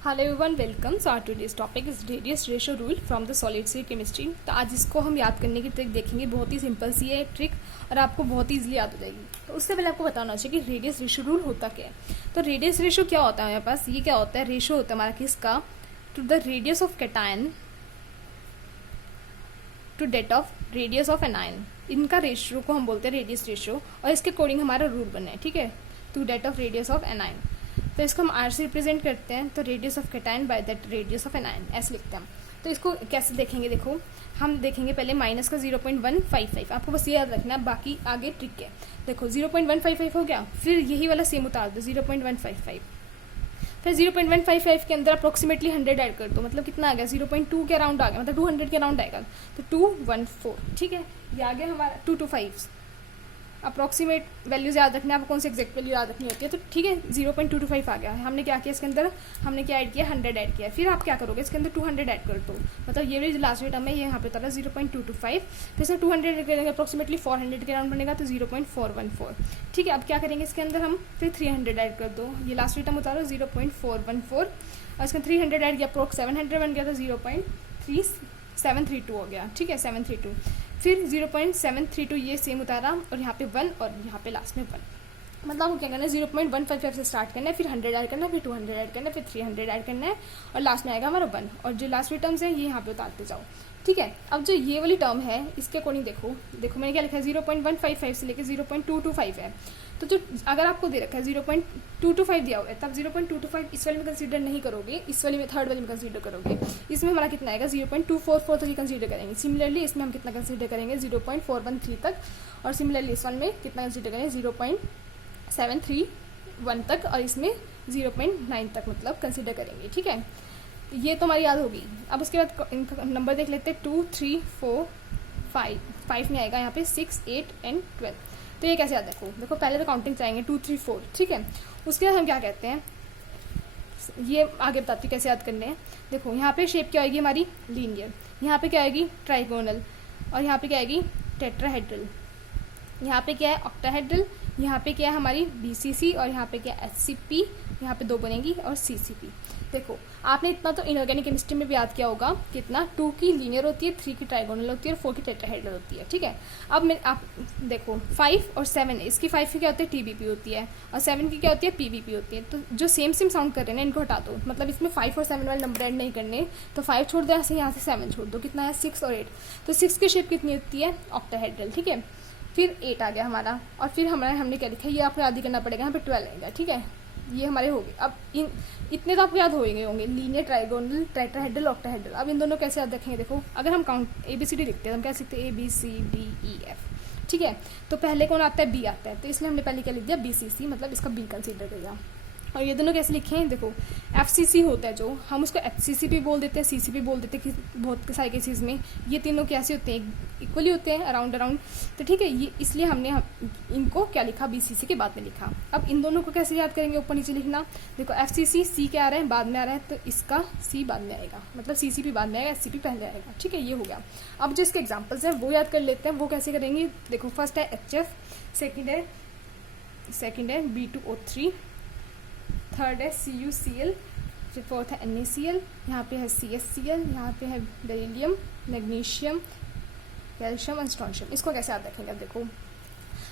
Hello everyone, welcome. So our today's topic is radius ratio rule from the solid state chemistry. तो आज इसको हम याद करने की ट्रिक देखेंगे। बहुत ही सिंपल सी है ट्रिक और आपको बहुत ही इजीली याद हो जाएगी। तो उससे पहले आपको बताना चाहिए कि रेडियस रेशो रूल होता क्या है। तो रेडियस रेशो क्या होता है हमारे पास, ये क्या होता है, रेशो होता है हमारा किसका, to the radius of cation to that of radius of anion. इनका रेशो को हम बोलते हैं रेडियस रेशो और इसके अकॉर्डिंग हमारा रूल बना है, ठीक है, to that of radius of anion. तो इसको हम आर से रिप्रेजेंट करते हैं, तो radius of cation by that radius of anion ऐसे लिखते हैं हम। तो इसको कैसे देखेंगे, देखो हम देखेंगे पहले माइनस का 0.155, आपको बस ये याद रखना है, बाकी आगे ट्रिक है। देखो 0.155 हो गया, फिर यही वाला सेम उतार दो 0.155, फिर 0.155 के अंदर अप्रोक्सीमेटली 100 ऐड कर दो, मतलब कितना आ गया 0.2 के अराउंड आ गया, मतलब 200 के अराउंड आएगा, तो 214, ठीक है। ये आ गया हमारा 225। अप्रॉक्सीमेट वैल्यूज याद रखना है, आपको कौन सी एग्जैक्ट वैल्यू याद रखनी होती है, तो ठीक है 0.225 आ गया। हमने क्या किया इसके अंदर, हमने क्या ऐड किया, 100 ऐड किया। फिर आप क्या करोगे, इसके अंदर 200 ऐड कर दो, मतलब ये भी लास्ट टर्म है, ये यहाँ पे उतारा 0.225, फिर इसमें 200 ऐड करेंगे, अप्रॉक्सीमेटली 400 के अराउंड बनेगा, तो 0.414, ठीक है। अब क्या करेंगे इसके अंदर हम, फिर 300 ऐड कर दो, ये लास्ट टर्म उतारो 0.414, और इसमें 300 ऐड किया, अप्रोक्स 700 बन गया, तो 0.3732 हो गया, ठीक है 732। फिर 0.732 ये सेम उतारा और यहाँ पे 1 और यहाँ पे लास्ट में 1, मतलब आपको क्या करना है 0.155 से स्टार्ट करना है, फिर 100 ऐड करना है, फिर 200 ऐड करना है, फिर 300 ऐड करना है, और लास्ट में आएगा हमारा 1, और जो लास्ट में टर्म्स है ये यहाँ पे उतारते जाओ, ठीक है। अब जो ये वाली टर्म है इसके अकॉर्डिंग देखो मैंने क्या लिखा है, 0.155 से लेकर 0.225 है। तो जो अगर आपको दे रखा है 0.225 दिया हुआ है, तब 0.225 इस वाले में कंसीडर नहीं करोगे, इस वाले में थर्ड वाले में कंसीडर करोगे। इसमें हमारा कितना आएगा 0.244 तक ही कंसीडर करेंगे। सिमिलरली इसमें हम कितना कंसीडर करेंगे 0.413 तक, और सिमिलरली इस वाले में कितना कंसीडर करेंगे 0.731 तक, और इसमें 0.9 तक मतलब कंसीडर करेंगे, ठीक है। ये तो हमारी याद होगी। अब उसके बाद इनका नंबर देख लेते हैं, 2 3 4 5 में आएगा यहाँ पे 6 8 एंड 12। तो ये कैसे याद रखो, देखो पहले तो काउंटिंग चाहेंगे 2 3 4, ठीक है। उसके बाद हम क्या कहते हैं, ये आगे बताती हूँ कैसे याद करने हैं। देखो यहाँ पे शेप क्या आएगी हमारी, लीनियर, यहाँ पे क्या आएगी ट्राइगोनल, और यहाँ पे क्या आएगी टेट्राहेड्रल, यहाँ पे क्या है ऑक्टाहेड्रल, यहाँ पे क्या है हमारी BCC, और यहाँ पे क्या है HCP, यहाँ पे 2 बनेगी, और CCP। देखो आपने इतना तो इनऑर्गेनिक केमिस्ट्री में भी याद किया होगा, कितना 2 की लीनियर होती है, 3 की ट्राइगोनल होती है, और 4 की टेट्राहेड्रल होती है, ठीक है। अब आप देखो 5 और 7, इसकी 5 की क्या होती है TBP होती है, और 7 की क्या होती है PBP होती है। तो जो सेम साउंड कर रहे हैं ना इनको हटा दो, मतलब इसमें 5 और 7 वाले नंबर ऐड नहीं करने, तो 5 छोड़ दो ऐसे, यहाँ से 7 छोड़ दो, कितना है 6 और 8। तो 6 की शेप कितनी होती है ऑक्टाहेड्रल, ठीक है। फिर 8 आ गया हमारा, और फिर हमने क्या लिखा है, ये आपको याद ही करना पड़ेगा, यहाँ पे 12 आएगा, ठीक है। ये हमारे हो गए। अब इतने तो आपको याद हो गए होंगे, लीनियर ट्राइगोनल टेट्राहेड्रल ऑक्टाहेड्रल। अब इन दोनों कैसे याद रखेंगे, देखो अगर हम काउंट ABCD लिखते हैं, हम क्या लिखते हैं ABCDEF, ठीक है। तो पहले कौन आता है, B आता है, तो इसलिए हमने पहले क्या लिख दिया BCC, मतलब इसका B कंसीडर किया। और ये दोनों कैसे लिखे हैं, देखो FCC होता है जो, हम उसको HCC भी बोल देते हैं, CC भी बोल देते हैं, कि बहुत सारे केसेस में ये तीनों कैसे होते हैं, इक्वली होते हैं, अराउंड, तो ठीक है। ये इसलिए हमने इनको क्या लिखा, BCC के बाद में लिखा। अब इन दोनों को कैसे याद करेंगे, ऊपर नीचे लिखना। देखो FCC C क्या आ रहा है, बाद में आ रहा है, तो इसका C बाद में आएगा, मतलब CCP बाद में आएगा, SCP पहले आएगा, ठीक है। ये हो गया। अब जो इसके एग्जाम्पल्स हैं वो याद कर लेते हैं, वो कैसे करेंगे। देखो फर्स्ट है HF, सेकेंड है B2O3, थर्ड है CuCl, फिर फोर्थ है NaCl, यहाँ पे है CSCl, यहाँ पे है बेरिलियम, मैग्नीशियम, कैल्शियम और स्ट्रोंशियम। इसको कैसे याद रखेंगे, अब देखो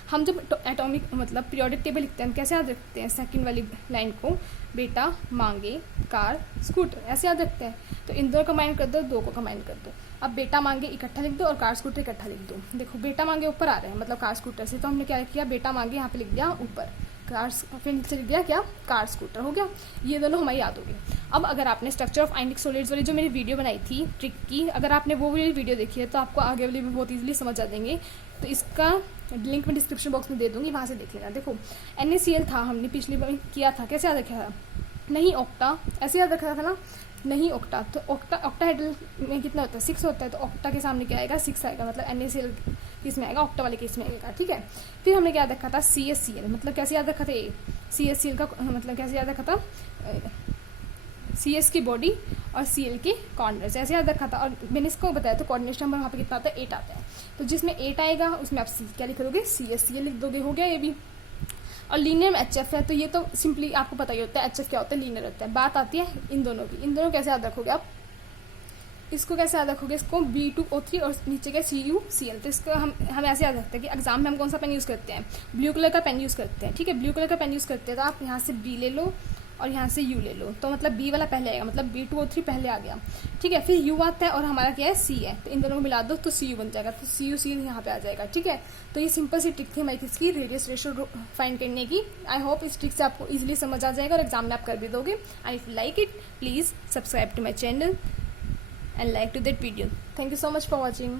हम जब एटॉमिक मतलब पीरियोडिक टेबल लिखते हैं, कैसे याद रखते हैं, सेकंड वाली लाइन को बेटा मांगे कार स्कूटर ऐसे याद रखते हैं। तो इन दो कंबाइन कर दो, 2 को कंबाइन कर दो। अब बेटा मांगे इकट्ठा लिख दो, और कार स्कूटर इकट्ठा लिख दो। देखो बेटा मांगे ऊपर आ रहे हैं, मतलब कार स्कूटर से, तो हमने क्या किया, बेटा मांगे यहाँ पे लिख दिया ऊपर, कार फिर नीचे लिख दिया क्या, कार स्कूटर, हो गया। ये दोनों हमारी याद हो गई। अब अगर आपने स्ट्रक्चर ऑफ आयनिक सॉलिड्स वाली जो मेरी वीडियो बनाई थी ट्रिक की, अगर आपने वो वाली वीडियो देखी है, तो आपको आगे वाली भी बहुत ईजिली समझ आ जाएंगे। तो इसका लिंक मैं डिस्क्रिप्शन बॉक्स में दे दूंगी, वहाँ से देख लेना। देखो NaCl था, हमने पिछली बार किया था, कैसे याद रखा था, नहीं ऑक्टा ऐसे याद रखा था ना, नहीं ऑक्टा। तो ऑक्टाहेड्रल में कितना होता है 6 होता है, तो ऑक्टा के सामने क्या आएगा 6 आएगा, मतलब NaCl किस में आएगा, ऑक्टा वाले केस में आएगा, ठीक है। फिर हमने क्या याद रखा था CSCl, मतलब कैसे याद रखा था, CSCl का मतलब कैसे याद रखा था, CS की बॉडी और Cl के कॉर्नर्स ऐसे याद रखा था। और मैंने इसको बताया तो कोऑर्डिनेशन नंबर वहाँ पे कितना आता है 8 आता है, तो जिसमें 8 आएगा उसमें आप क्या लिख दोगे CSCl लिख दोगे, हो गया ये भी। और लीनियर में HF है, तो ये तो सिंपली आपको पता ही होता है HF क्या होता है, लीनियर होता है। बात आती है इन दोनों की, इन दोनों कैसे याद रखोगे आप, इसको कैसे याद रखोगे, इसको B2O3 और नीचे का CuCl। तो इसको हम ऐसे याद रखते हैं कि एग्जाम में हम कौन सा पेन यूज़ करते हैं, ब्लू कलर का पेन यूज़ करते हैं, ठीक है, ब्लू कलर का पेन यूज़ करते हैं। तो आप यहाँ से B ले लो और यहाँ से U ले लो, तो मतलब B वाला पहले आएगा, मतलब B2O3 पहले आ गया, ठीक है। फिर U आता है और हमारा क्या है C है, तो इन दोनों को मिला दो तो Cu बन जाएगा, तो CuCl यहाँ पे आ जाएगा, ठीक है। तो ये सिंपल सी ट्रिक थी हमारी किसकी, रेडियस रेशियो फाइंड करने की। आई होप इस ट्रिक से आपको इजीली समझ आ जाएगा और एग्जाम में आप कर भी दोगे। And if you like it, please subscribe to my channel and like to that video. Thank you so much for watching.